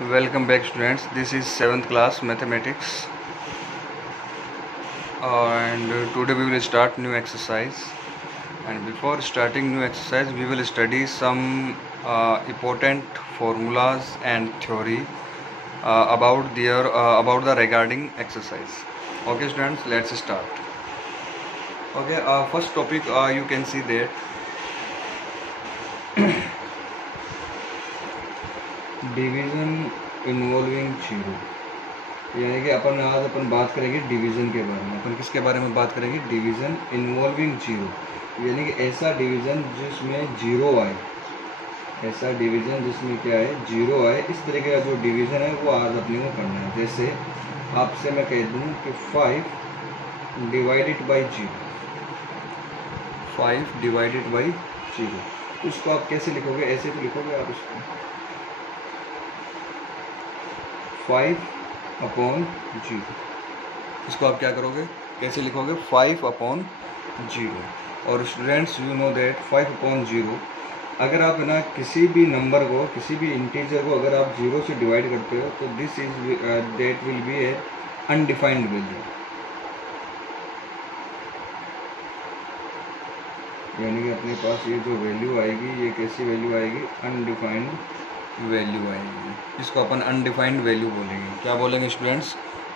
Welcome back students, this is 7th class mathematics and today we will start new exercise, and before starting new exercise we will study some important formulas and theory about the regarding exercise. Okay students, let's start. Okay, first topic you can see that division involving zero, यानी कि अपन बात करेंगे division के बारे में। अपन किसके बारे में बात करेंगे? डिवीज़न इन्वॉल्विंग जीरो, यानी कि ऐसा डिवीज़न जिसमें जीरो आए, ऐसा डिवीज़न जिसमें क्या है, जीरो आए। इस तरीके का जो डिवीज़न है वो आज अपने को करना है। जैसे आपसे मैं कह दूँ कि 5 divided by zero, 5 divided by zero, उसको आप कैसे लिखोगे? ऐसे तो लिखोगे आप उसको 5 अपॉन जीरो। इसको आप क्या करोगे, कैसे लिखोगे? 5 अपॉन जीरो। और students you know that 5 upon zero, अगर आप ना किसी भी नंबर को, किसी भी इंटीजर को अगर आप जीरो से डिवाइड करते हो तो this is that will be A undefined value, यानी कि अपने पास ये जो वैल्यू आएगी ये कैसी वैल्यू आएगी? अनडिफाइंड वैल्यू आएगी। इसको अपन अनडिफाइंड वैल्यू बोलेंगे। क्या बोलेंगे स्टूडेंट्स?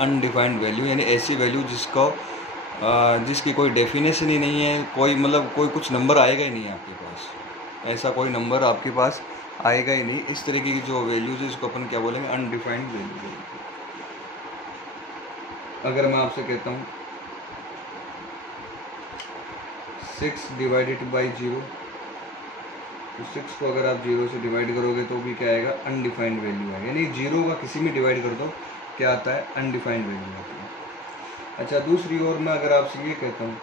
अनडिफाइंड वैल्यू, यानी ऐसी वैल्यू जिसकी कोई डेफिनेशन ही नहीं है, कोई मतलब कोई कुछ नंबर आएगा ही नहीं है आपके पास, ऐसा कोई नंबर आपके पास आएगा ही नहीं। इस तरीके की जो वैल्यूज है इसको अपन क्या बोलेंगे? अनडिफाइंड वैल्यू बोलेंगे। अगर मैं आपसे कहता हूँ 6 डिवाइडेड बाई जीरो, तो 6 को अगर आप जीरो से डिवाइड करोगे तो भी क्या आएगा? अनडिफाइंड वैल्यू है, यानी जीरो का किसी में डिवाइड कर दो क्या आता है? अनडिफाइंड वैल्यू आती है। अच्छा, दूसरी ओर मैं अगर आपसे ये कहता हूँ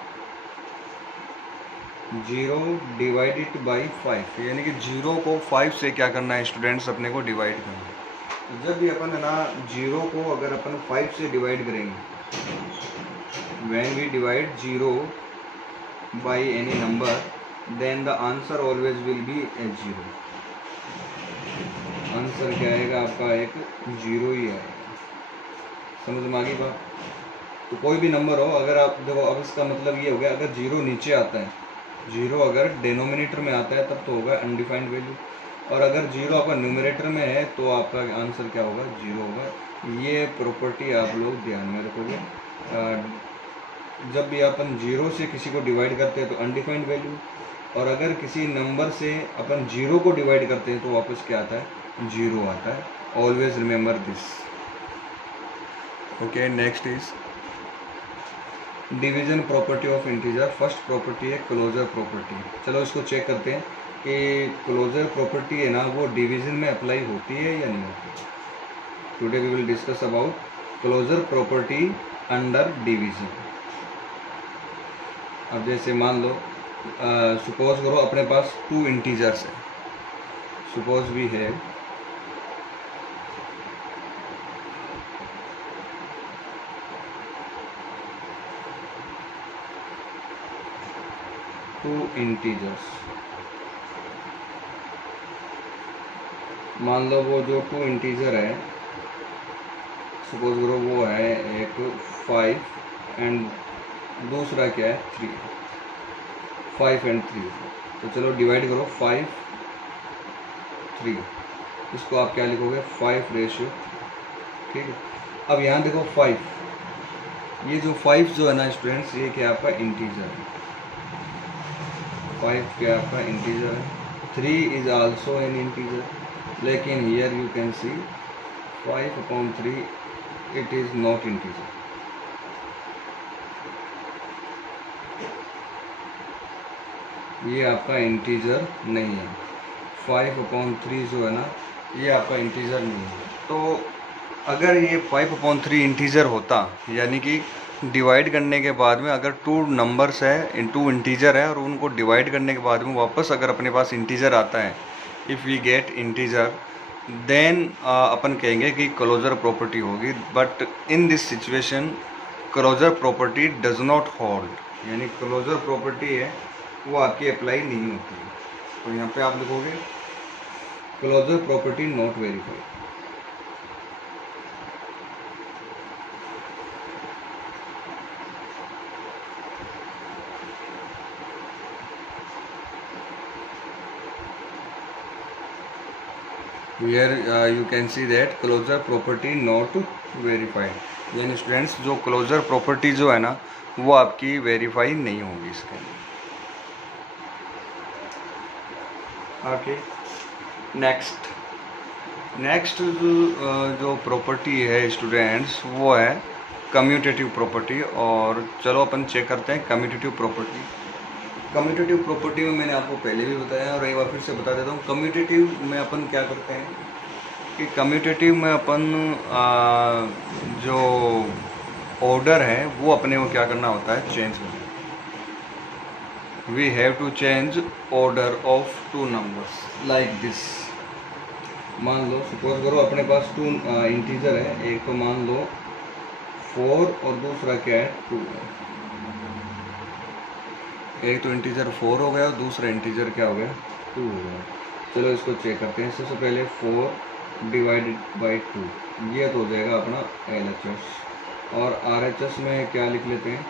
0 डिवाइडेड बाई 5, यानी कि जीरो को 5 से क्या करना है स्टूडेंट्स? अपने को डिवाइड करना है। तो जब भी अपन है ना जीरो को अगर अपन 5 से डिवाइड करेंगे, when we divide zero by any number, then the answer always will be a zero। Answer क्या आएगा आपका? एक जीरो ही आएगा। समझ में आ गई बात? तो कोई भी नंबर हो, अगर आप देखो, अब इसका मतलब ये हो गया, अगर जीरो नीचे आता है, जीरो अगर डिनोमिनेटर में आता है तब तो होगा अनडिफाइंड वैल्यू, और अगर जीरो आपका न्यूमरेटर में है तो आपका आंसर क्या होगा? जीरो होगा। ये प्रॉपर्टी आप लोग ध्यान में रखोगे। जब भी अपन जीरो से किसी को डिवाइड करते हैं तो अनडिफाइंड वैल्यू, और अगर किसी नंबर से अपन जीरो को डिवाइड करते हैं तो वापस क्या आता है? जीरो आता है। Always remember this. Okay, next is division property of integer. First property है क्लोजर प्रॉपर्टी। चलो इसको चेक करते हैं कि क्लोजर प्रॉपर्टी है ना वो डिवीजन में अप्लाई होती है या नहीं होती। Today we will discuss about closure property under division. अब जैसे मान लो, सपोज करो अपने पास 2 इंटीजर्स है। Suppose we have 2 integers. मान लो वो जो 2 इंटीजर है, सपोज करो वो है एक 5 एंड दूसरा क्या है? 3। 5 एंड 3। तो चलो डिवाइड करो 5 3, इसको आप क्या लिखोगे? 5 रेशियो। ठीक है। अब यहाँ देखो 5, ये जो 5 जो है ना स्टूडेंट्स, ये क्या आपका इंटीजर है। 5 क्या आपका इंटीजर है। 3 इज आल्सो एन इंटीजर, लेकिन here you can C 5 upon 3 it is not integer. ये आपका इंटीजर नहीं है। 5 अपॉन 3 जो है ना, ये आपका इंटीजर नहीं है। तो अगर ये 5 अपॉन 3 इंटीजर होता, यानी कि डिवाइड करने के बाद में अगर 2 नंबर्स है, 2 इंटीजर है, और उनको डिवाइड करने के बाद में वापस अगर अपने पास इंटीजर आता है, if we get integer, then अपन कहेंगे कि क्लोजर प्रॉपर्टी होगी। But in this situation closure property does not hold, यानी क्लोजर प्रॉपर्टी है वो आपकी अप्लाई नहीं होती है। तो यहाँ पे आप लिखोगे closure property not verified. Here you can see that closure property not verified, यानी स्टूडेंट्स जो क्लोजर प्रॉपर्टी जो है ना वो आपकी वेरीफाई नहीं होगी इसके अंदर। ओके, नेक्स्ट जो प्रॉपर्टी है स्टूडेंट्स वो है कम्यूटेटिव प्रॉपर्टी। और चलो अपन चेक करते हैं कम्यूटेटिव प्रॉपर्टी। कम्यूटेटिव प्रॉपर्टी में मैंने आपको पहले भी बताया और एक बार फिर से बता देता हूँ। कम्यूटेटिव में अपन क्या करते हैं कि कम्यूटेटिव में अपन जो ऑर्डर है वो अपने को क्या करना होता है, चेंज करना। We have to change order of two numbers like this. मान लो सपोज करो अपने पास टू इंटीजर है, एक तो मान लो 4 और दूसरा क्या है 2 है। एक तो इंटीजर 4 हो गया और दूसरा इंटीजर क्या हो गया 2 हो गया। चलो इसको चेक करते हैं। सबसे पहले 4 डिवाइडेड बाई 2, ये तो हो जाएगा अपना LHS। और RHS में क्या लिख लेते हैं,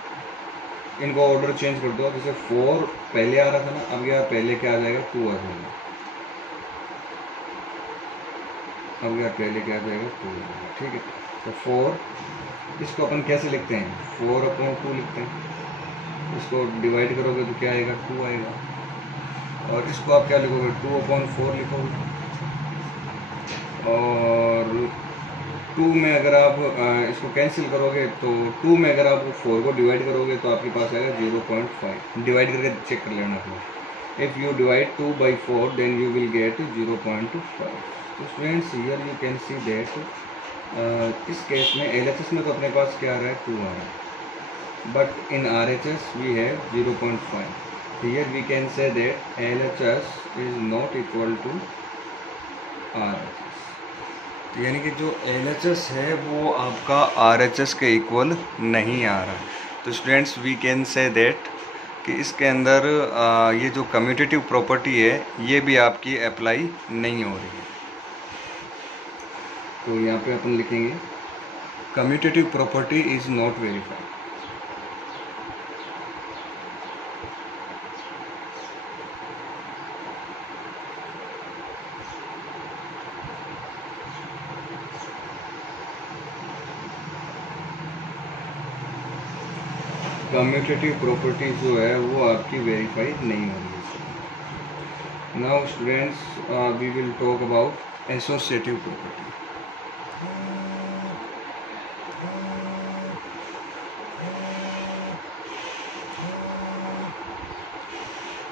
इनको ऑर्डर चेंज कर दो। जैसे 4 पहले आ रहा था ना, अब यह पहले क्या आ जाएगा 2 आ जाएगा। अब यह पहले क्या आ जाएगा 2 आ जाएगा। ठीक है, तो 4 इसको अपन कैसे लिखते हैं, 4/2 लिखते हैं। इसको डिवाइड करोगे तो क्या आएगा 2 आएगा। और इसको आप क्या लिखोगे 2/4 लिखोगे। और 2 में अगर आप इसको कैंसिल करोगे तो 2 में अगर आप 4 को डिवाइड करोगे तो आपके पास आएगा 0.5। डिवाइड करके चेक कर लेना फिर। If you divide 2 by 4 then you will get 0.5। तो students here you can see that इस केस में LHS में तो अपने पास क्या आ रहा है 2 आ रहा है, but in RHS we have 0.5। Here we can say that LHS is not equal to RHS। यानी कि जो LHS है वो आपका RHS के इक्वल नहीं आ रहा है। तो students we can say that कि इसके अंदर ये जो कम्यूटेटिव प्रॉपर्टी है ये भी आपकी अप्लाई नहीं हो रही है। तो यहाँ पे अपन लिखेंगे commutative property is not verified. Commutative property जो है वो आपकी वेरीफाई नहीं हो रही है। Now students we will talk about associative property.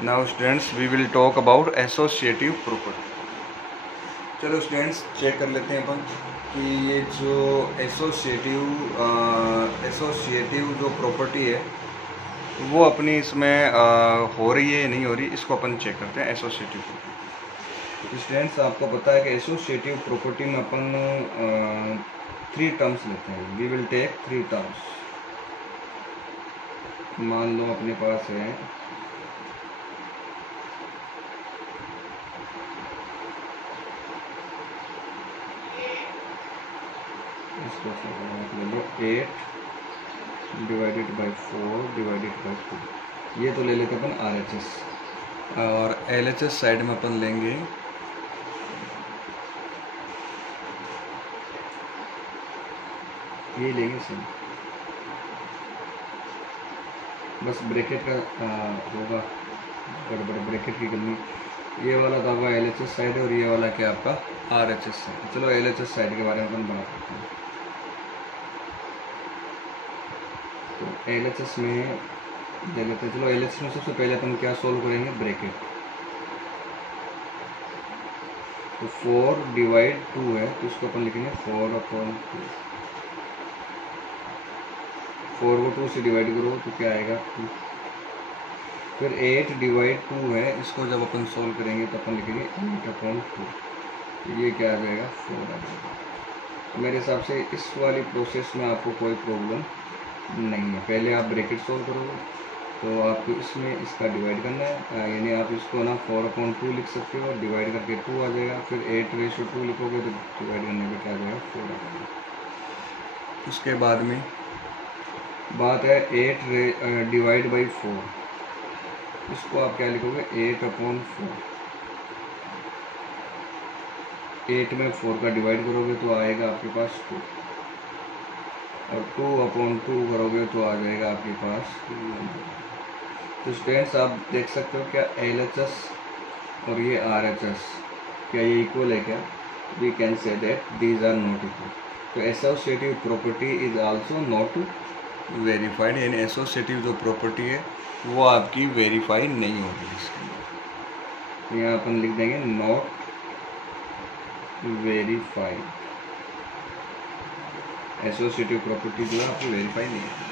Now students we will talk about associative property. चलो स्टूडेंट्स चेक कर लेते हैं अपन कि ये जो एसोसिएटिव जो प्रॉपर्टी है वो अपनी इसमें हो रही है या नहीं हो रही, इसको अपन चेक करते हैं। एसोसिएटिव प्रॉपर्टी स्टूडेंट्स आपको पता है कि एसोसिएटिव प्रॉपर्टी में अपन 3 टर्म्स लेते हैं। We will take 3 terms. मान लो अपने पास है इसको ले लो 8 डिवाइडेड बाई 4 डिवाइडेड बाई 2। ये तो ले लेते अपन RHS। और LHS साइड में अपन लेंगे ये लेंगे सर, बस ब्रैकेट का होगा गड़बड़, ब्रैकेट की गलती। ये वाला तो आपका LHS साइड है और ये वाला क्या आपका RHS साइड। चलो LHS साइड के बारे में अपन बात करते हैं। तो LHS में ले लेते हैं। चलो LHS में सबसे पहले अपन क्या सोल्व करेंगे, ब्रैकेट। तो 4 डिवाइड 2 है तो इसको अपन लिखेंगे 4/2। 4 को 2 से डिवाइड करो तो क्या आएगा 2। फिर 8 डिवाइड 2 है, इसको जब अपन सोल्व करेंगे तो अपन लिखेंगे 8/2। तो ये क्या आ जाएगा 4 आ जाएगा। मेरे हिसाब से इस वाली प्रोसेस में आपको कोई प्रॉब्लम नहीं है। पहले आप ब्रैकेट सोल्व करोगे तो आपको इसमें इसका डिवाइड करना है, यानी आप इसको ना 4/2 लिख सकते हो, डिवाइड करके 2 आ जाएगा। फिर 8/2 लिखोगे तो डिवाइड करने पे क्या आ जाएगा 4 आ जाएगा। उसके बाद में बात है 8 डिवाइड बाई 4। इसको आप क्या लिखोगे 8/4। 8 में 4 का डिवाइड करोगे तो आएगा आपके पास 2, और 2/2 करोगे तो आ जाएगा आपके पास 1। तो स्टूडेंट्स आप देख सकते हो क्या LHS और ये RHS क्या ये इक्वल है क्या? We can say that these are not equal. तो associative property is also not verified, यानी एसोसिएटिव जो प्रॉपर्टी है वो आपकी वेरीफाई नहीं होगी इसके अंदर। यहाँ अपन लिख देंगे नॉट वेरीफाइड, एसोसिएटिव प्रॉपर्टी जो है आपकी वेरीफाई नहीं है।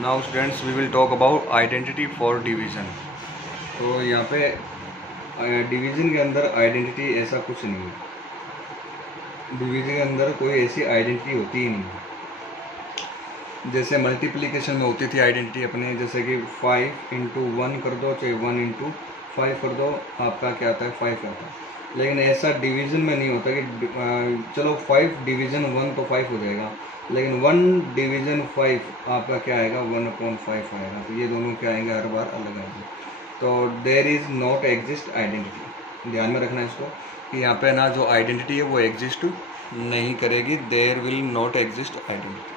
Now students we will talk about identity for division. तो यहाँ पे डिवीज़न के अंदर आइडेंटिटी ऐसा कुछ नहीं है, डिवीज़न के अंदर कोई ऐसी आइडेंटिटी होती ही नहीं है। जैसे मल्टीप्लिकेशन में होती थी आइडेंटिटी अपने, जैसे कि 5 × 1 कर दो, चाहे 1 × 5 कर दो, आपका क्या आता है 5 आता है। लेकिन ऐसा डिवीज़न में नहीं होता कि चलो 5 डिवीज़न 1 तो 5 हो जाएगा, लेकिन 1 डिवीज़न 5 आपका क्या आएगा 1/5 आएगा। तो ये दोनों क्या आएंगे हर बार अलग आएंगे। तो there is not exist identity, ध्यान में रखना है इसको कि यहाँ पे ना जो आइडेंटिटी है वो एग्जिस्ट नहीं करेगी, there will not exist identity.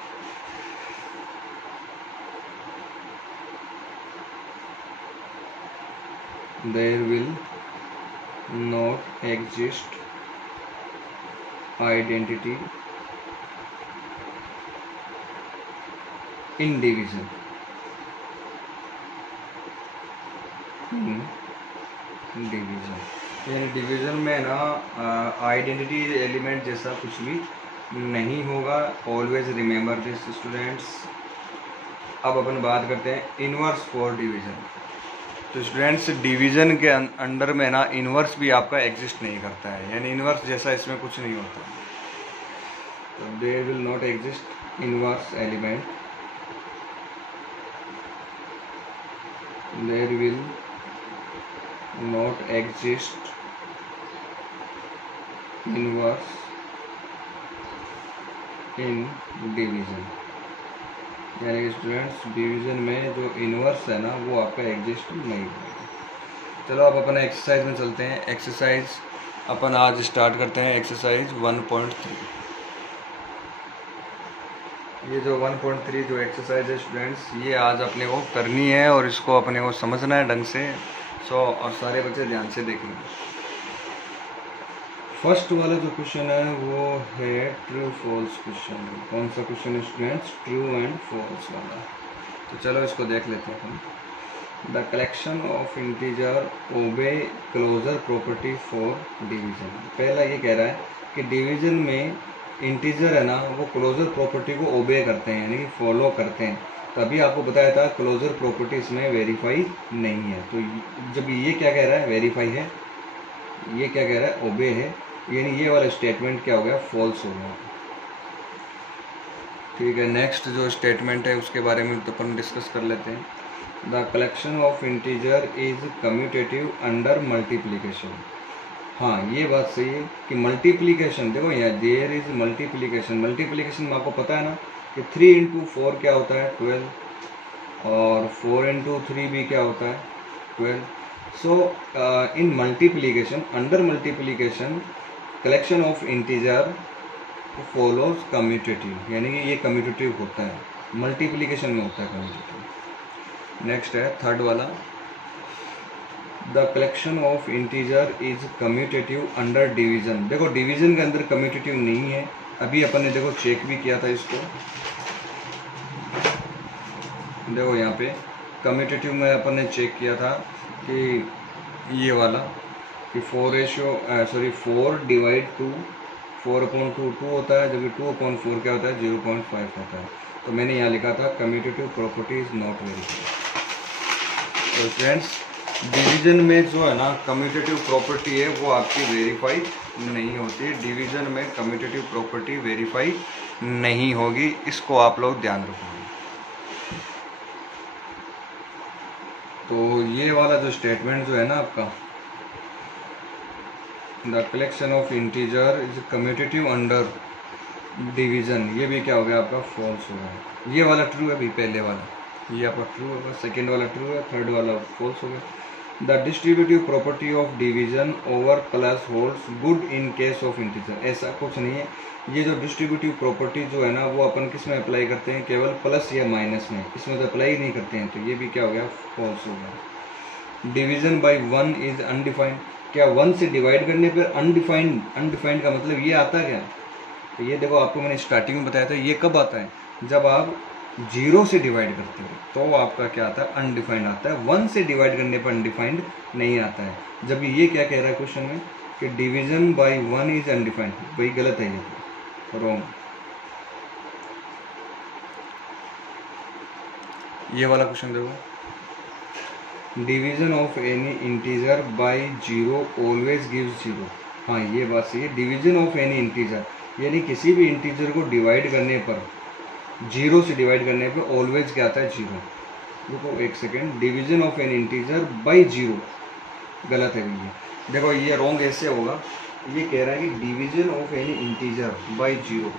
There will not exist identity in division. यानी डिवीज़न में ना आइडेंटिटी एलिमेंट जैसा कुछ भी नहीं होगा। Always remember this students. अब अपन बात करते हैं इनवर्स फॉर डिवीज़न। तो स्टूडेंट्स डिवीज़न के अंडर में ना इन्वर्स भी आपका एग्जिस्ट नहीं करता है, यानी इन्वर्स जैसा इसमें कुछ नहीं होता। तो there will not exist inverse element, there will not exist inverse in division. यानी कि स्टूडेंट्स डिवीज़न में जो इन्वर्स है ना वो आपका एग्जिस्ट नहीं करेगा। चलो अब अपन एक्सरसाइज में चलते हैं। एक्सरसाइज अपन आज स्टार्ट करते हैं एक्सरसाइज 1.3। ये जो 1.3 जो एक्सरसाइज है स्टूडेंट्स, ये आज अपने को करनी है और इसको अपने को समझना है ढंग से। और सारे बच्चे ध्यान से देखेंगे। फर्स्ट वाला जो क्वेश्चन है वो है ट्रू फॉल्स क्वेश्चन। कौन सा क्वेश्चन है स्टूडेंट्स? ट्रू एंड फॉल्स वाला। तो चलो इसको देख लेते हैं अपन। The collection of integer obey closure property for division. पहला ये कह रहा है कि डिवीजन में इंटीजर है ना वो क्लोजर प्रॉपर्टी को ओबे करते हैं, यानी कि फॉलो करते हैं। तभी आपको बताया था क्लोजर प्रॉपर्टी इसमें वेरीफाई नहीं है। तो जब ये क्या कह रहा है वेरीफाई है, ये क्या कह रहा है ओबे है, यानी ये वाला स्टेटमेंट क्या हो गया फॉल्स हो गया। ठीक है, नेक्स्ट जो स्टेटमेंट है उसके बारे में तो अपन डिस्कस कर लेते हैं। The collection of integer is commutative under multiplication. हाँ ये बात सही है कि मल्टीप्लिकेशन, देखो यहाँ देयर इज मल्टीप्लिकेशन। मल्टीप्लिकेशन में आपको पता है ना कि 3 × 4 क्या होता है 12, और 4 × 3 भी क्या होता है 12। So in multiplication, under multiplication collection of integer follows commutative, यानी कि ये कम्यूटेटिव होता है, मल्टीप्लिकेशन में होता है कम्यूटेटिव। नेक्स्ट है थर्ड वाला, the collection of integer is commutative under division. देखो डिवीजन के अंदर कम्यूटेटिव नहीं है, अभी अपन ने देखो चेक भी किया था इसको। देखो यहाँ पे कम्यूटेटिव में अपन ने चेक किया था कि ये वाला कि 4 डिवाइड 2 4/2 2 होता है, जबकि 2/4 क्या होता है 0.5 होता है। तो मैंने यहाँ लिखा था commutative property is not verified. तो फ्रेंड्स डिवीजन में जो है ना कम्यूटेटिव प्रॉपर्टी है वो आपकी वेरीफाई नहीं होती। डिवीजन में कम्यूटेटिव प्रॉपर्टी वेरीफाई नहीं होगी, इसको आप लोग ध्यान रखोगे। तो ये वाला जो स्टेटमेंट जो है ना आपका, the collection of integer is commutative under division, ये भी क्या हो गया आपका फॉल्स हो गया। ये वाला ट्रू है भी, पहले वाला ये आपका ट्रू होगा, सेकेंड वाला ट्रू है, थर्ड वाला फॉल्स हो गया। The distributive property of division over plus holds good in case of integer. ऐसा कुछ नहीं है, ये जो डिस्ट्रीब्यूटिव प्रॉपर्टी जो है ना वो अपन किस में अप्लाई करते हैं, केवल प्लस या माइनस में, इसमें तो अप्लाई ही नहीं करते हैं, तो ये भी क्या हो गया, फॉल्स हो गया। Division by one is undefined, क्या वन से डिवाइड करने पर अनडिफाइंड, अनडिफाइंड का मतलब ये आता क्या, तो ये देखो आपको मैंने स्टार्टिंग में बताया था, ये कब आता है, जब आप जीरो से डिवाइड करते हो तो आपका क्या आता है, अनडिफाइंड आता है। वन से डिवाइड करने पर अनडिफाइंड नहीं आता है। जब ये क्या कह रहा है क्वेश्चन में कि division by one is undefined, वही गलत है, ये रॉन्ग। ये वाला क्वेश्चन देखो, division of any integer by zero always gives zero. हाँ ये बात सही है, डिवीजन ऑफ एनी इंटीजर यानी किसी भी इंटीजर को डिवाइड करने पर, जीरो से डिवाइड करने पे ऑलवेज क्या आता है, जीरो। देखो एक second, division of N integer by zero, गलत है भैया। देखो ये रॉन्ग ऐसे होगा, ये कह रहा है कि division of any integer by zero,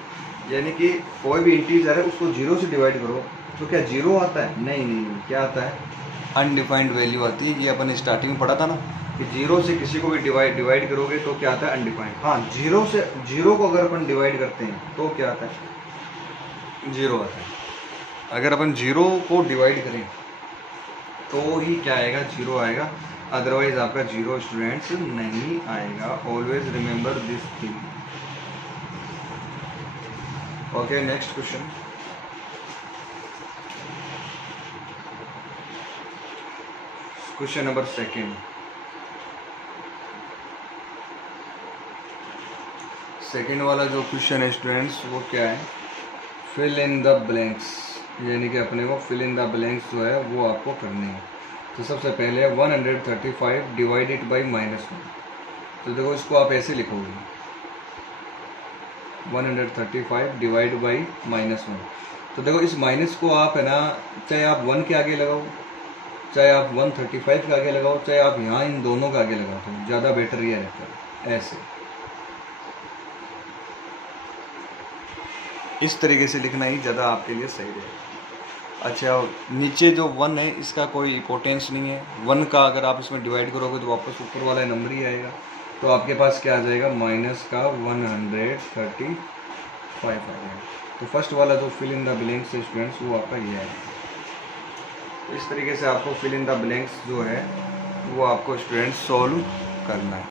यानी कि कोई भी इंटीजर है उसको जीरो से डिवाइड करो तो क्या जीरो आता है, नहीं नहीं, क्या आता है, अनडिफाइंड वैल्यू आती है। ये अपन स्टार्टिंग में पढ़ा था ना कि जीरो से किसी को भी डिवाइड करोगे तो क्या आता है, अनडिफाइंड। हाँ जीरो से, जीरो को अगर अपन डिवाइड करते हैं तो क्या आता है, जीरो आता है। अगर अपन जीरो को डिवाइड करें तो ही क्या आएगा, जीरो आएगा, अदरवाइज आपका जीरो स्टूडेंट्स नहीं आएगा। Always remember this thing. Okay next question, question number second. Second वाला जो क्वेश्चन है स्टूडेंट्स वो क्या है, फिल इन द ब्लैंक्स, यानी कि अपने को फिल इन द ब्लैंक्स जो है वो आपको करने हैं। तो सबसे पहले 135 डिवाइडेड बाई -1, तो देखो इसको आप ऐसे लिखोगे 135 डिवाइड बाई -1। तो देखो इस माइनस को आप है ना, चाहे आप 1 के आगे लगाओ, चाहे आप 135 के आगे लगाओ, चाहे आप यहाँ इन दोनों के आगे लगाओ, तो ज़्यादा बेटर ये रहता है। ऐसे इस तरीके से लिखना ही ज़्यादा आपके लिए सही रहेगा। अच्छा नीचे जो 1 है इसका कोई इंपॉर्टेंस नहीं है, 1 का अगर आप इसमें डिवाइड करोगे तो वापस ऊपर वाला नंबर ही आएगा, तो आपके पास क्या आ जाएगा, माइनस का 135 आएगा। तो फर्स्ट वाला जो फिल इन द ब्लैंक्स है स्टूडेंट्स वो आपका ये आएगा। तो इस तरीके से आपको फिल इन द ब्लैंक्स जो है वो आपको स्टूडेंट्स सॉल्व करना है।